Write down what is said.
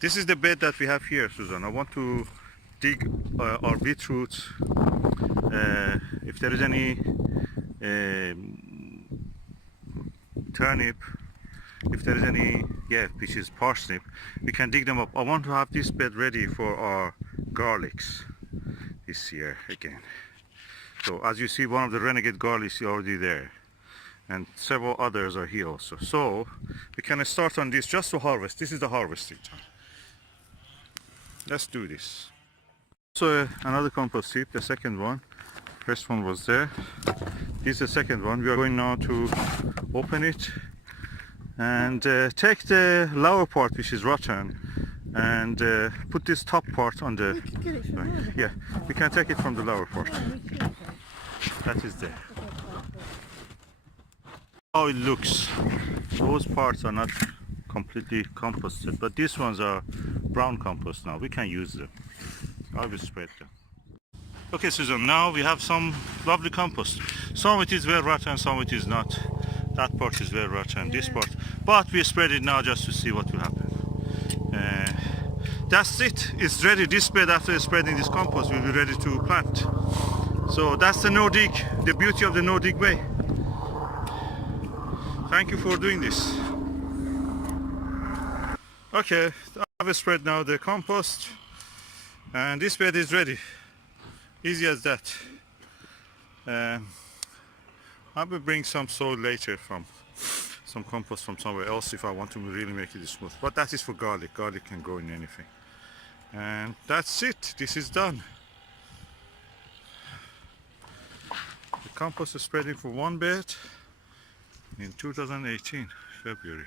This is the bed that we have here, Susan. I want to dig our beetroot. If there is any turnip, if there is any, yeah, which is parsnip, we can dig them up. I want to have this bed ready for our garlics this year again. So as you see, one of the renegade garlics is already there, and several others are here also. So we can start on this just to harvest. This is the harvesting time. Let's do this. So another compost heap, the second one. First one was there. This is the second one. We are going now to open it and take the lower part, which is rotten, and put this top part on the. Yeah, we can take it from the lower part. That is there. How it looks. Those parts are not completely composted, but these ones are brown compost now. We can use them. I will spread them. Okay, Susan, now we have some lovely compost. Some of it is very rotten, some of it is not. That part is very rotten, this part. But we spread it now just to see what will happen. That's it. It's ready. This bed, after spreading this compost, will be ready to plant. So that's the no-dig, the beauty of the no-dig way. Thank you for doing this. Okay, I've spread now the compost, and this bed is ready. Easy as that. I will bring some soil later from some compost from somewhere else if I want to really make it smooth. But that is for garlic. Garlic can grow in anything. And that's it. This is done. The compost is spreading for one bed in 2018, February.